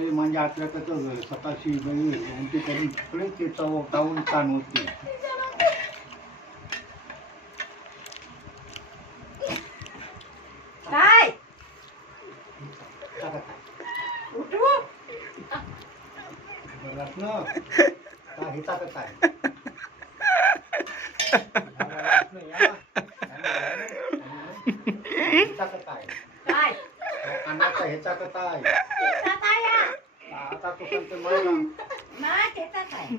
पहिले म्हणजे आपल्याकडं स्वतःशी उलटी करून सगळे ते तावून ताण होते. काय उठू हे टाकत काय काय अन्नाचा ह्याचा कथा आहे. शेतात आहे हा. आता तो सांगतो मला ना शेतात आहे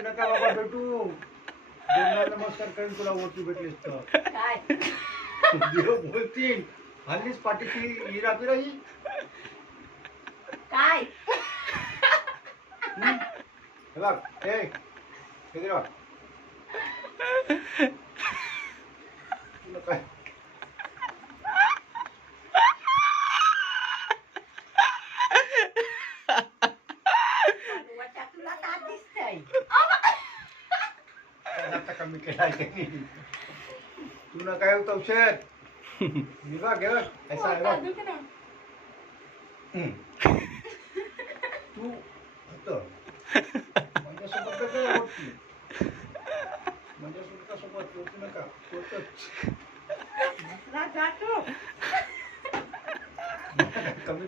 नका बाबा भेटू दोनदा नमस्कार करून तुला ओळखी भेटलीस तर काय देव बोलतील हल्लीच पाठीची हिरा पिराई काय हे बघ हे बघ तुला काय वरच्या तुला का दिसतंय आता कमी केला तुला काय होतं औषध विभाग घे ऐसा आहे बघ तू होतं माझ्यासोबत कसं होती माझ्यासोबत कसं होत नका होतच जातो कमी